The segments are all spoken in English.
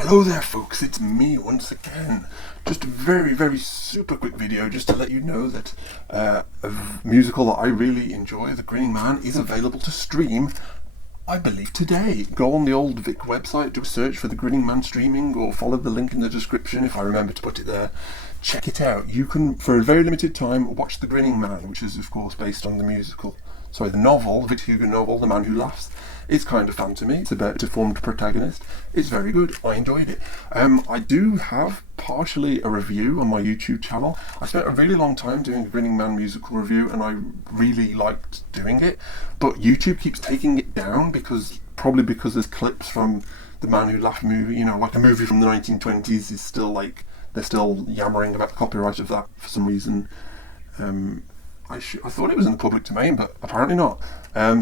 Hello there folks, it's me once again. Just a very super quick video just to let you know that a musical that I really enjoy, The Grinning Man, is available to stream, I believe, today. Go on the old Vic website, do a search for The Grinning Man streaming, or follow the link in the description if I remember to put it there. Check it out. You can, for a very limited time, watch The Grinning Man, which is of course based on the novel, the Victor Hugo novel, The Man Who Laughs. It's kind of fun to me. It's about a deformed protagonist. It's very good. I enjoyed it. I do have partially a review on my YouTube channel. I spent a really long time doing a Grinning Man musical review and I really liked doing it. But YouTube keeps taking it down probably because there's clips from The Man Who Laughed movie. You know, like a movie from the 1920s is still like, they're still yammering about the copyright of that for some reason. I thought it was in the public domain, but apparently not.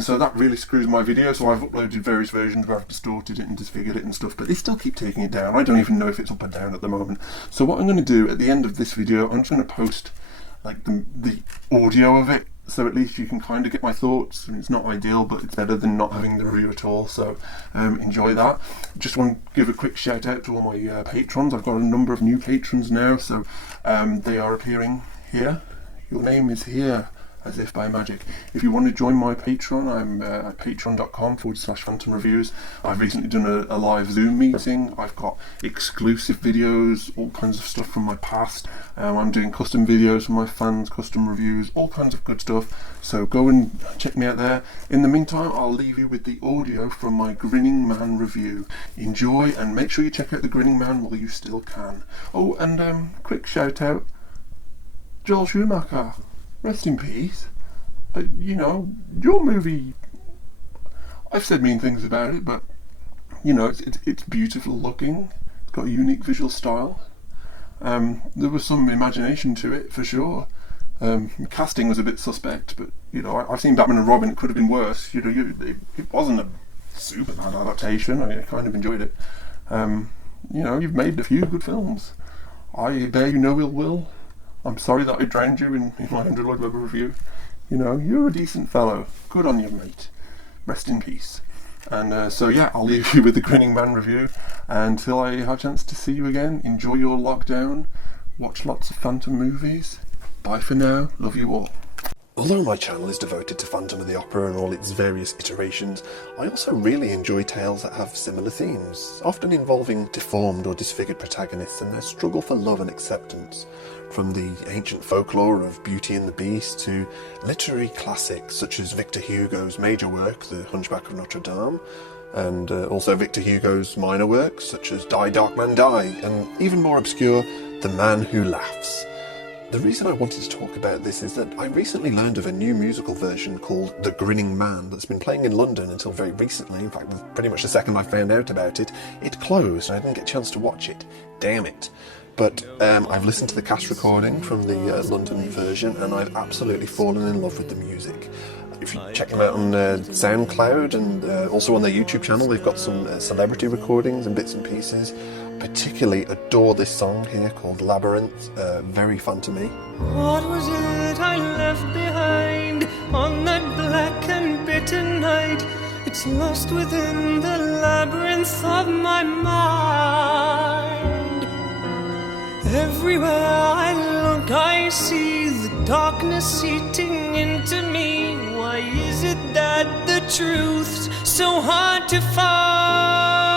So that really screws my video, so I've uploaded various versions where I've distorted it and disfigured it and stuff, but they still keep taking it down. I don't even know if it's up or down at the moment. So what I'm going to do at the end of this video, I'm just going to post like the audio of it, so at least you can kind of get my thoughts. I mean, it's not ideal, but it's better than not having the review at all, so enjoy that. Just want to give a quick shout out to all my patrons. I've got a number of new patrons now, so they are appearing here. Your name is here, as if by magic. If you want to join my Patreon, I'm at patreon.com/phantomreviews. I've recently done a live Zoom meeting. I've got exclusive videos, all kinds of stuff from my past. I'm doing custom videos for my fans, custom reviews, all kinds of good stuff. So go and check me out there. In the meantime, I'll leave you with the audio from my Grinning Man review. Enjoy, and make sure you check out The Grinning Man while you still can. Oh, and quick shout out, Schumacher, rest in peace. You know, your movie, I've said mean things about it, but you know, it's beautiful looking. It's got a unique visual style. There was some imagination to it for sure. Casting was a bit suspect, but you know, I've seen Batman and Robin. It could have been worse. You know, it wasn't a super bad adaptation. I kind of enjoyed it. You know, you've made a few good films. I bear you no ill will. I'm sorry that I drowned you in my 100 Lloyd Webber review. You know, you're a decent fellow. Good on you, mate. Rest in peace. And so yeah, I'll leave you with The Grinning Man review. Until I have a chance to see you again, enjoy your lockdown. Watch lots of Phantom movies. Bye for now. Love you all. Although my channel is devoted to Phantom of the Opera and all its various iterations, I also really enjoy tales that have similar themes, often involving deformed or disfigured protagonists and their struggle for love and acceptance. From the ancient folklore of Beauty and the Beast to literary classics such as Victor Hugo's major work, The Hunchback of Notre Dame, and also Victor Hugo's minor works such as Die Dark Man Die, and even more obscure, The Man Who Laughs. The reason I wanted to talk about this is that I recently learned of a new musical version called The Grinning Man that's been playing in London until very recently. In fact, pretty much the second I found out about it, it closed and I didn't get a chance to watch it. Damn it. But I've listened to the cast recording from the London version and I've absolutely fallen in love with the music. If you check them out on SoundCloud and also on their YouTube channel, they've got some celebrity recordings and bits and pieces. Particularly adore this song here called Labyrinth, very fun to me. What was it I left behind on that black and bitter night? It's lost within the labyrinth of my mind. Everywhere I look I see the darkness eating into me. Why is it that the truth's so hard to find?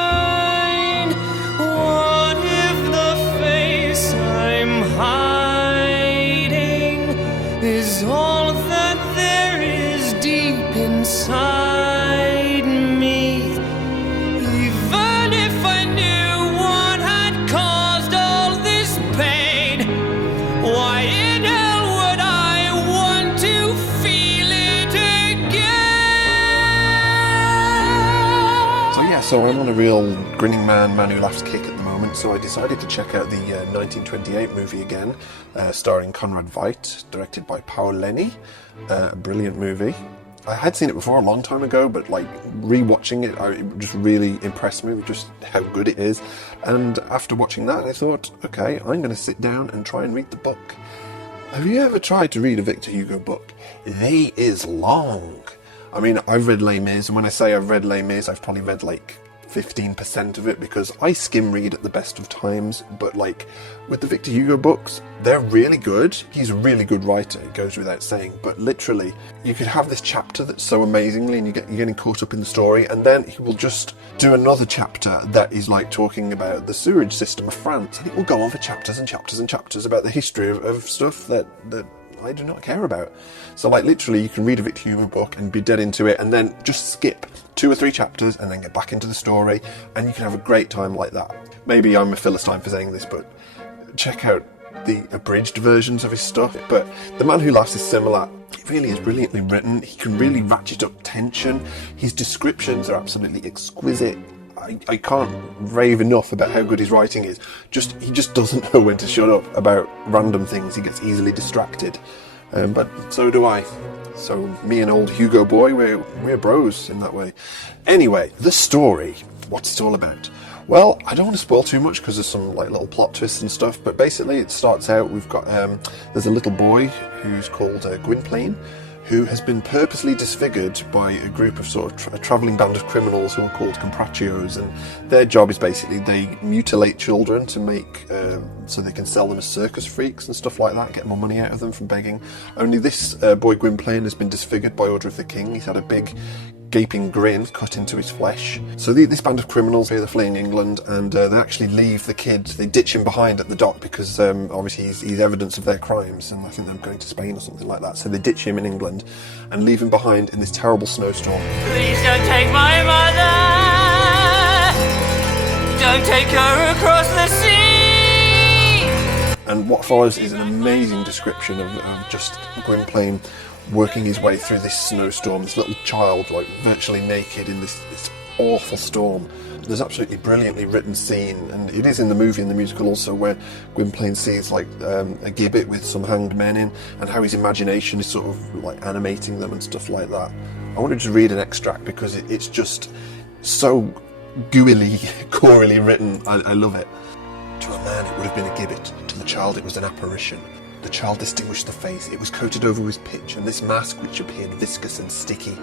What if the face I'm hiding is all that there is deep inside me? Even if I knew what had caused all this pain, why in hell would I want to feel it again? So I'm on a real Grinning Man, Man Who Laughs kick at the moment, so I decided to check out the 1928 movie again, starring Conrad Veidt, directed by Paul Lenny. A brilliant movie. I had seen it before a long time ago, but like re-watching it, it just really impressed me with just how good it is. And after watching that, I thought, okay, I'm going to sit down and try and read the book. Have you ever tried to read a Victor Hugo book? They is long. I mean, I've read Les Mis, and when I say I've read Les Mis, I've probably read like 15% of it, because I skim read at the best of times, but like with the Victor Hugo books, they're really good. He's a really good writer, it goes without saying, but literally you could have this chapter that's so amazingly and you're getting caught up in the story, and then he will just do another chapter that is like talking about the sewage system of France, and it will go on for chapters and chapters and chapters about the history of stuff that I do not care about. So like literally you can read a Victor Hugo book and be dead into it, and then just skip 2 or 3 chapters and then get back into the story, and you can have a great time like that. Maybe I'm a Philistine for saying this, but check out the abridged versions of his stuff. But The Man Who Laughs is similar. It really is brilliantly written. He can really ratchet up tension. His descriptions are absolutely exquisite. I can't rave enough about how good his writing is. He just doesn't know when to shut up about random things. He gets easily distracted. But so do I. So me and old Hugo boy, we're bros in that way. Anyway, the story. What's it all about? Well, I don't want to spoil too much because there's some like little plot twists and stuff, but basically it starts out, we've got, there's a little boy who's called Gwynplaine, who has been purposely disfigured by a group of sort of a travelling band of criminals who are called Comprachos, and their job is basically they mutilate children to make, so they can sell them as circus freaks and stuff like that, get more money out of them from begging. Only this boy Gwynplaine has been disfigured by order of the king. He's had a big gaping grin cut into his flesh. So this band of criminals, they're fleeing England, and they actually leave the kid, they ditch him behind at the dock because obviously he's evidence of their crimes, and I think they're going to Spain or something like that. So they ditch him in England and leave him behind in this terrible snowstorm. Please don't take my mother. Don't take her across the sea. And what follows is an amazing description of just Gwynplaine working his way through this snowstorm, this little child like virtually naked in this awful storm. There's absolutely brilliantly written scene, and it is in the movie and the musical also, where Gwynplaine sees like a gibbet with some hanged men in, and how his imagination is sort of like animating them and stuff like that. I wanted to read an extract because it's just so gooily, corally written. I love it. To a man it would have been a gibbet, to the child it was an apparition. The child distinguished the face, it was coated over with pitch, and this mask, which appeared viscous and sticky,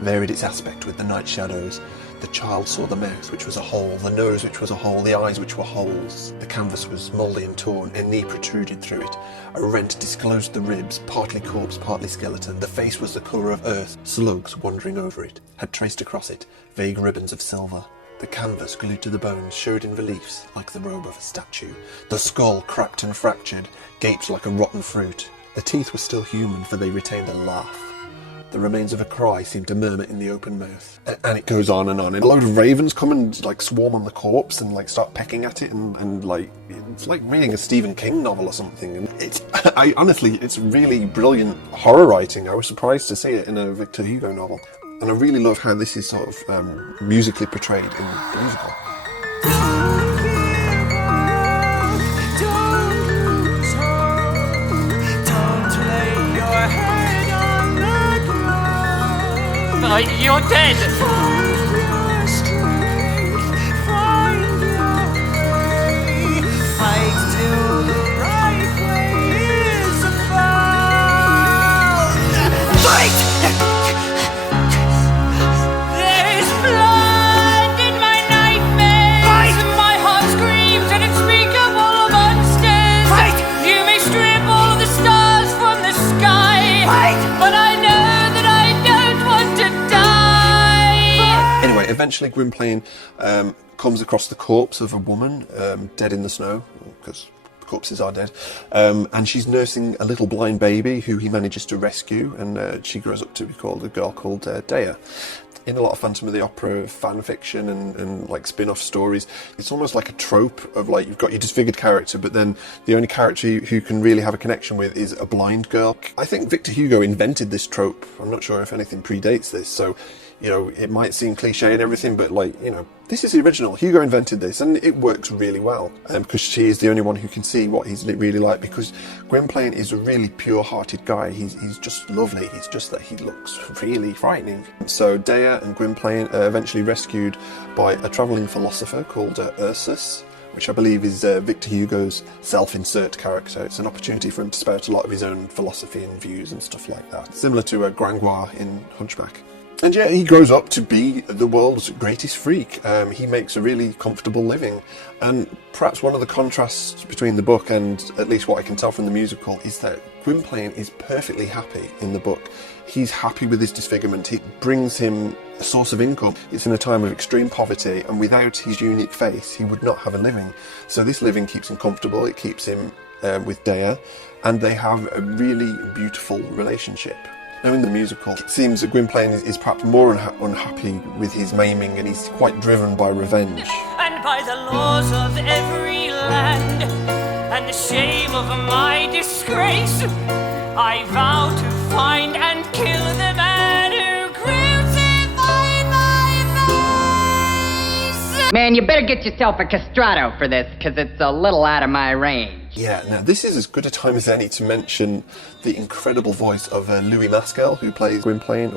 varied its aspect with the night shadows. The child saw the mouth, which was a hole, the nose, which was a hole, the eyes, which were holes. The canvas was mouldy and torn, a knee protruded through it. A rent disclosed the ribs, partly corpse, partly skeleton. The face was the colour of earth. Slugs, wandering over it, had traced across it vague ribbons of silver. The canvas, glued to the bones, showed in reliefs, like the robe of a statue. The skull, cracked and fractured, gaped like a rotten fruit. The teeth were still human, for they retained a laugh. The remains of a cry seemed to murmur in the open mouth. And it goes on, and a load of ravens come and like swarm on the corpse and like start pecking at it, and like it's like reading a Stephen King novel or something. And honestly, it's really brilliant horror writing. I was surprised to see it in a Victor Hugo novel. And I really love how this is sort of musically portrayed in the musical. You're dead! Eventually Gwynplaine comes across the corpse of a woman dead in the snow, because corpses are dead, and she's nursing a little blind baby who he manages to rescue, and she grows up to be called a girl called Dea. In a lot of Phantom of the Opera fan fiction and like spin-off stories, it's almost like a trope of like you've got your disfigured character, but then the only character who can really have a connection with is a blind girl. I think Victor Hugo invented this trope. I'm not sure if anything predates this, so you know, it might seem cliche and everything, but like, you know, this is the original. Hugo invented this, and it works really well. Because she is the only one who can see what he's really like, because Gwynplaine is a really pure-hearted guy. He's just lovely. It's just that he looks really frightening. So Dea and Gwynplaine are eventually rescued by a travelling philosopher called Ursus, which I believe is Victor Hugo's self-insert character. It's an opportunity for him to spout a lot of his own philosophy and views and stuff like that. Similar to Gringoire in Hunchback. And yeah, he grows up to be the world's greatest freak. He makes a really comfortable living. And perhaps one of the contrasts between the book and at least what I can tell from the musical is that Gwynplaine is perfectly happy in the book. He's happy with his disfigurement. It brings him a source of income. It's in a time of extreme poverty, and without his unique face, he would not have a living. So this living keeps him comfortable. It keeps him with Dea, and they have a really beautiful relationship. Now in the musical, it seems that Gwynplaine is perhaps more unhappy with his maiming, and he's quite driven by revenge. And by the laws of every land, and the shame of my disgrace, I vow to find and kill the man who crucified my face. Man, you better get yourself a castrato for this, because it's a little out of my range. Yeah, now this is as good a time as any to mention the incredible voice of Louis Maskel, who plays Gwynplaine,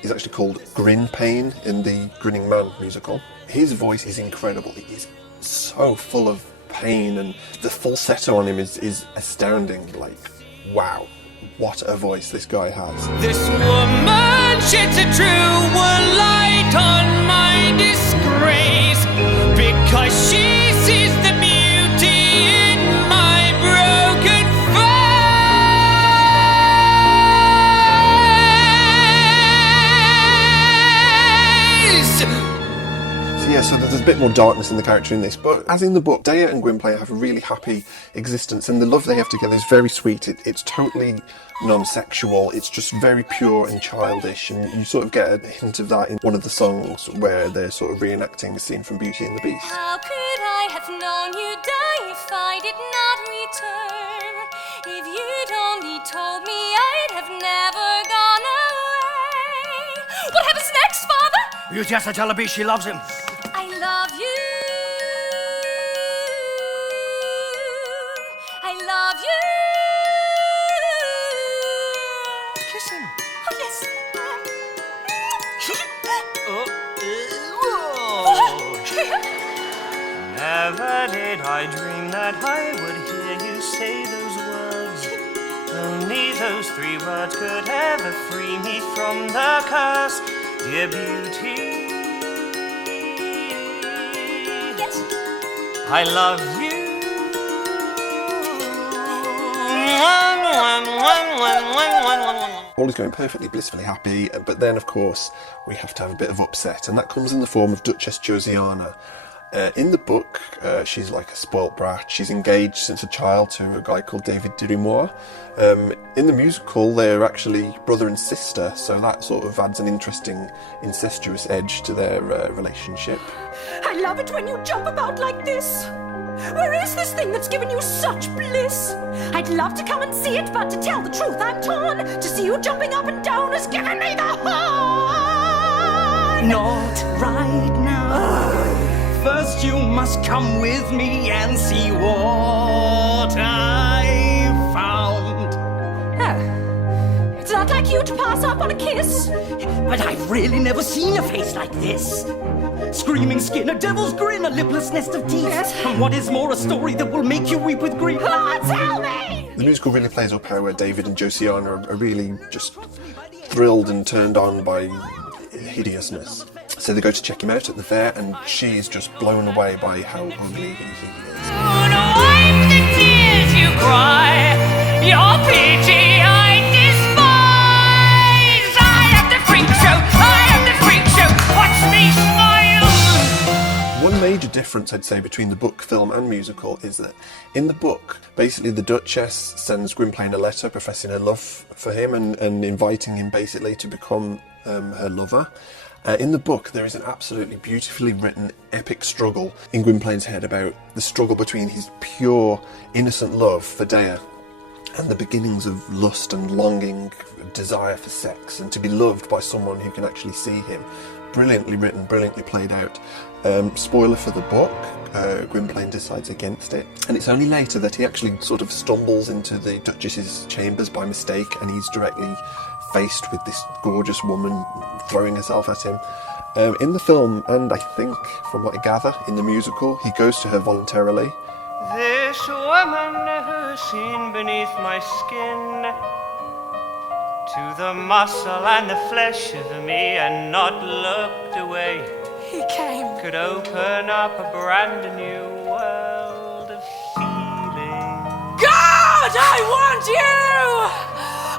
he's actually called Grinning in the Grinning Man musical. His voice is incredible. It is so full of pain, and the falsetto on him is astounding. Like, wow, what a voice this guy has. This woman sheds a true light on my disgrace, because she sees the beauty in my broken face. So yeah, so there's a bit more darkness in the character in this, but as in the book, Dea and Gwynplaine have a really happy existence, and the love they have together is very sweet. It's totally non-sexual, it's just very pure and childish, and you sort of get a hint of that in one of the songs where they're sort of reenacting a scene from Beauty and the Beast. How could I have known you'd die if I did not return? If you'd only told me, I'd have never gone away. What happens next, Father? You just tell the beast she loves him. I love you. I love you. Kiss him. Oh, yes. Never did I dream that I would hear you say those words. Only those 3 words could ever free me from the curse. Dear Beauty, Yes. I love you. All is going perfectly blissfully happy, but then of course we have to have a bit of upset, and that comes in the form of Duchess Josiana. In the book, she's like a spoilt brat. She's engaged since a child to a guy called David Dirry-Moir. In the musical, they're actually brother and sister, so that sort of adds an interesting incestuous edge to their relationship. I love it when you jump about like this. Where is this thing that's given you such bliss? I'd love to come and see it, but to tell the truth, I'm torn. To see you jumping up and down has given me the horn. Not right now. First you must come with me and see what I found. Oh, it's not like you to pass up on a kiss. But I've really never seen a face like this. Screaming skin, a devil's grin, a lipless nest of teeth. Yes. And what is more, a story that will make you weep with grief. Oh, tell me! The musical really plays up how David and Josiana are really just thrilled and turned on by hideousness. So they go to check him out at the fair, and she is just blown away by how ugly he is. Wipe the tears you cry, your pity I despise. I am the freak show, I am the freak show, watch me smile. One major difference, I'd say, between the book, film and musical is that in the book, basically the Duchess sends Gwynplaine a letter professing her love for him and inviting him basically to become her lover. In the book, there is an absolutely beautifully written epic struggle in Gwynplaine's head about the struggle between his pure, innocent love for Dea and the beginnings of lust and longing, desire for sex, and to be loved by someone who can actually see him. Brilliantly written, brilliantly played out. Spoiler for the book, Gwynplaine decides against it, and it's only later that he actually sort of stumbles into the Duchess's chambers by mistake, and he's directly faced with this gorgeous woman throwing herself at him. In the film, and I think from what I gather in the musical, he goes to her voluntarily. This woman who's seen beneath my skin to the muscle and the flesh of me and not looked away. He came. Could open up a brand new world of feeling. God, I want you!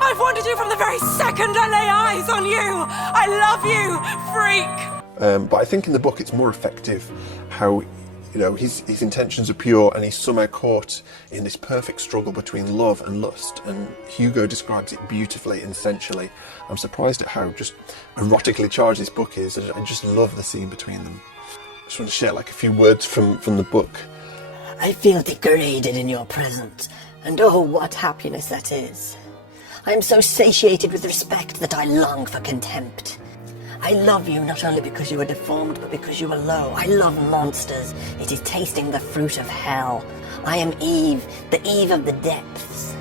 I've wanted you from the very second I lay eyes on you. I love you, freak. But I think in the book it's more effective how, you know, his intentions are pure and he's somehow caught in this perfect struggle between love and lust, and Hugo describes it beautifully and sensually. I'm surprised at how just erotically charged this book is. I just love the scene between them. I just want to share like a few words from the book. I feel degraded in your presence, and oh, what happiness that is. I am so satiated with respect that I long for contempt. I love you not only because you are deformed, but because you are low. I love monsters. It is tasting the fruit of hell. I am Eve, the Eve of the depths.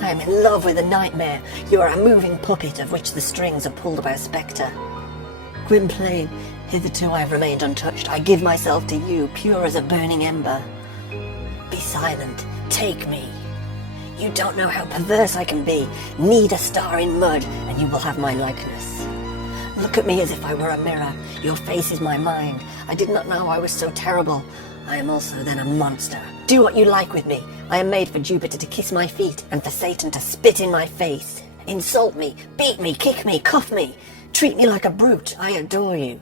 I am in love with a nightmare. You are a moving puppet of which the strings are pulled by a spectre. Gwynplaine, hitherto I have remained untouched. I give myself to you, pure as a burning ember. Be silent. Take me. You don't know how perverse I can be. Knead a star in mud, and you will have my likeness. Look at me as if I were a mirror. Your face is my mind. I did not know I was so terrible. I am also then a monster. Do what you like with me. I am made for Jupiter to kiss my feet and for Satan to spit in my face. Insult me, beat me, kick me, cuff me. Treat me like a brute. I adore you.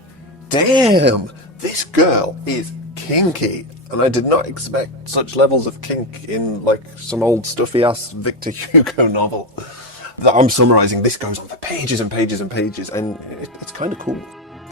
Damn! This girl is kinky. And I did not expect such levels of kink in, like, some old stuffy-ass Victor Hugo novel. That I'm summarising, this goes on for pages and pages and pages, and it's kind of cool.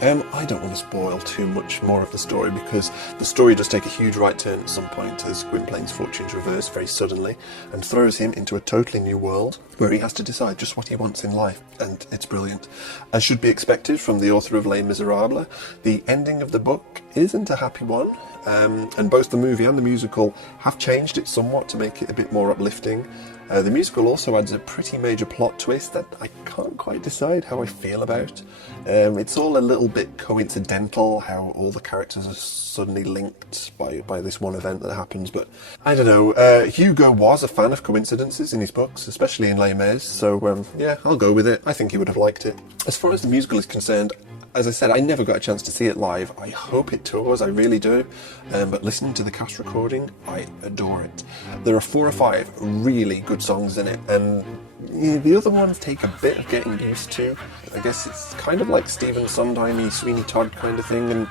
I don't want to spoil too much more of the story, because the story does take a huge right turn at some point as Gwynplaine's fortunes reverse very suddenly and throws him into a totally new world where he has to decide just what he wants in life, and it's brilliant. As should be expected from the author of Les Miserables, the ending of the book isn't a happy one, and both the movie and the musical have changed it somewhat to make it a bit more uplifting. The musical also adds a pretty major plot twist that I can't quite decide how I feel about. It's all a little bit coincidental how all the characters are suddenly linked by this one event that happens, but I don't know. Hugo was a fan of coincidences in his books, especially in Les Mis, so yeah, I'll go with it. I think he would have liked it. As far as the musical is concerned, as I said, I never got a chance to see it live. I hope it tours, I really do. But listening to the cast recording, I adore it. There are 4 or 5 really good songs in it, and the other ones take a bit of getting used to. I guess it's kind of like Stephen Sondheim-y, Sweeney Todd kind of thing, and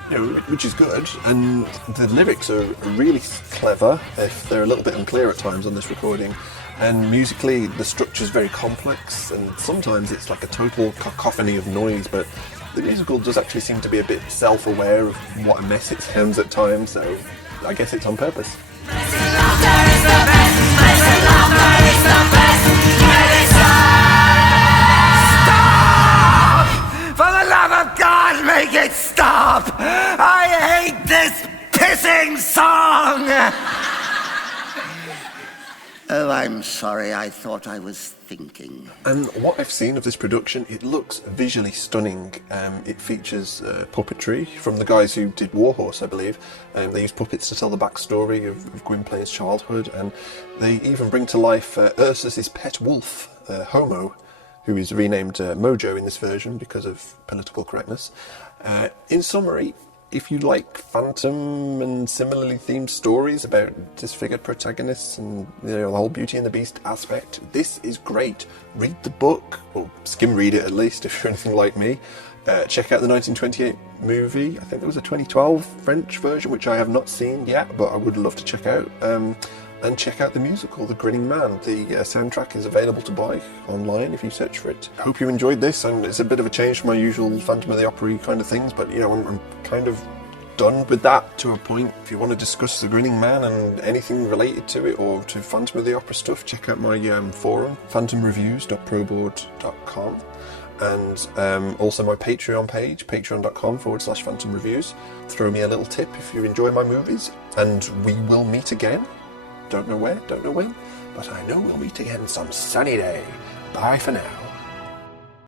which is good. And the lyrics are really clever, if they're a little bit unclear at times on this recording. And musically, the structure's very complex, and sometimes it's like a total cacophony of noise, but the musical does actually seem to be a bit self-aware of what a mess it sounds at times, so I guess it's on purpose. Stop! For the love of God, make it stop! I hate this pissing song! Oh, I'm sorry, I thought I was thinking. And what I've seen of this production, it looks visually stunning. It features puppetry from the guys who did Warhorse, I believe. They use puppets to tell the backstory of Gwynplaine's childhood, and they even bring to life Ursus's pet wolf, Homo, who is renamed Mojo in this version because of political correctness. In summary, if you like phantom and similarly themed stories about disfigured protagonists and the whole Beauty and the Beast aspect, this is great. Read the book, or skim read it at least if you're anything like me. Check out the 1928 movie. I think there was a 2012 French version which I have not seen yet, but I would love to check out. And check out the musical, The Grinning Man. The soundtrack is available to buy online if you search for it. I hope you enjoyed this, and it's a bit of a change from my usual Phantom of the Opera kind of things, but I'm kind of done with that to a point. If you want to discuss The Grinning Man and anything related to it, or to Phantom of the Opera stuff, check out my forum, phantomreviews.proboard.com. And also my Patreon page, patreon.com/phantomreviews. Throw me a little tip if you enjoy my movies, and we will meet again. Don't know where, don't know when, but I know we'll meet again some sunny day. Bye for now.